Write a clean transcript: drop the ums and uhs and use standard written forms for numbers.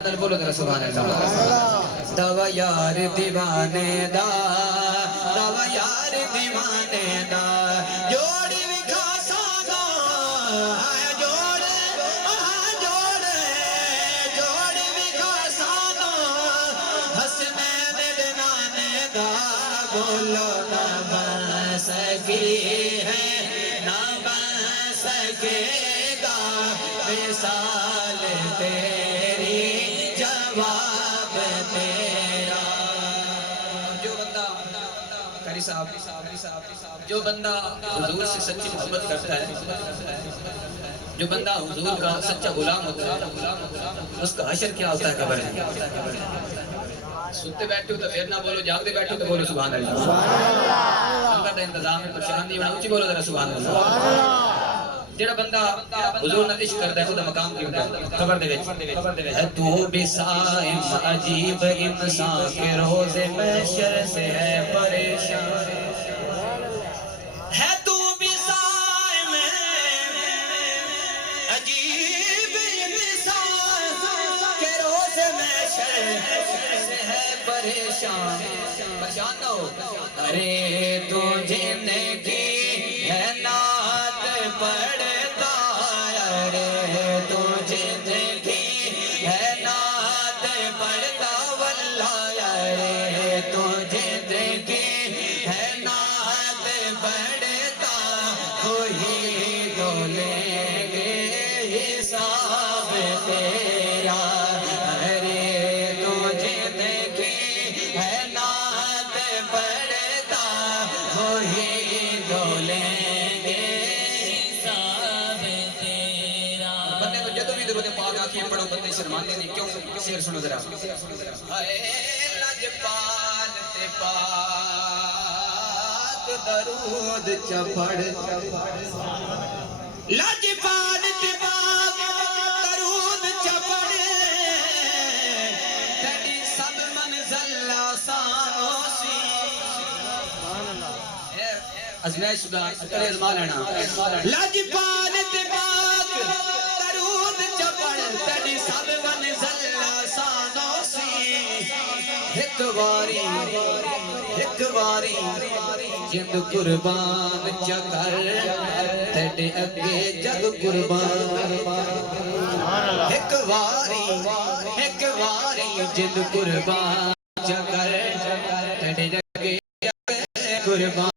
بولو ذرا سبحان اللہ دوا یار دیوانے دا دوا یار دیوانے دا جوڑی بھی کھاسا دا جوڑی بھی کھاسا دا حسنین دنانے دا بولو نہ بن سکی ہے نہ بن سکے گا مثال تیری جواب تیرا جو بندہ قاری صاحب جو بندہ حضور سے سچی محبت کرتا ہے جو بندہ حضور کا سچا غلام ہوتا ہے اس کا حشر کیا ہوتا ہے قبر میں سوتے بیٹھے ہو تو پھر نہ بولو جاگتے بیٹھے ہو تو بولو سبحان اللہ سنگت انتظام ہے پریشان نہیں ہونا اونچی بولو ذرا سبحان اللہ جڑا بندہ حضور نہ عشق کرتا ہے خدا مقام کی ہوتا ہے خبر دے وچ ہے تو بھی صائم عجیب انسان کے روز محشر سے ہے پریشان ہے تو بھی صائم عجیب انسان کے روز محشر سے ہے پریشان پریشان نہ ہو ارے تو زندگی ہے نعت پڑھتا ارے تو زندگی ہے نعت پڑھتا واللہ ارے تو زندگی ہے نعت پڑھتا وہی تو لیں گے حساب تیرا ارے تو زندگی ہے نعت پڑھتا وہی تو لیں گے حساب تیرا بندے کو جدو بھی درود پاک آنکھیں پڑھو بندے شرماندے نہیں کیوں شعر سنو ذرا اے لجپال تے پاک درود چپڑ لجپال تے پاک درود چپڑ تیری سب منزل آسانوں سی ازمائش شدہ اتر ازما لینا لجپال تے پاک درود چپڑ تیری سب منزل آسانوں سی ایک واری جند قربان چکر تیرے اگے جگ قربان ایک واری جند قربان چکر تیرے اگے جگ قربان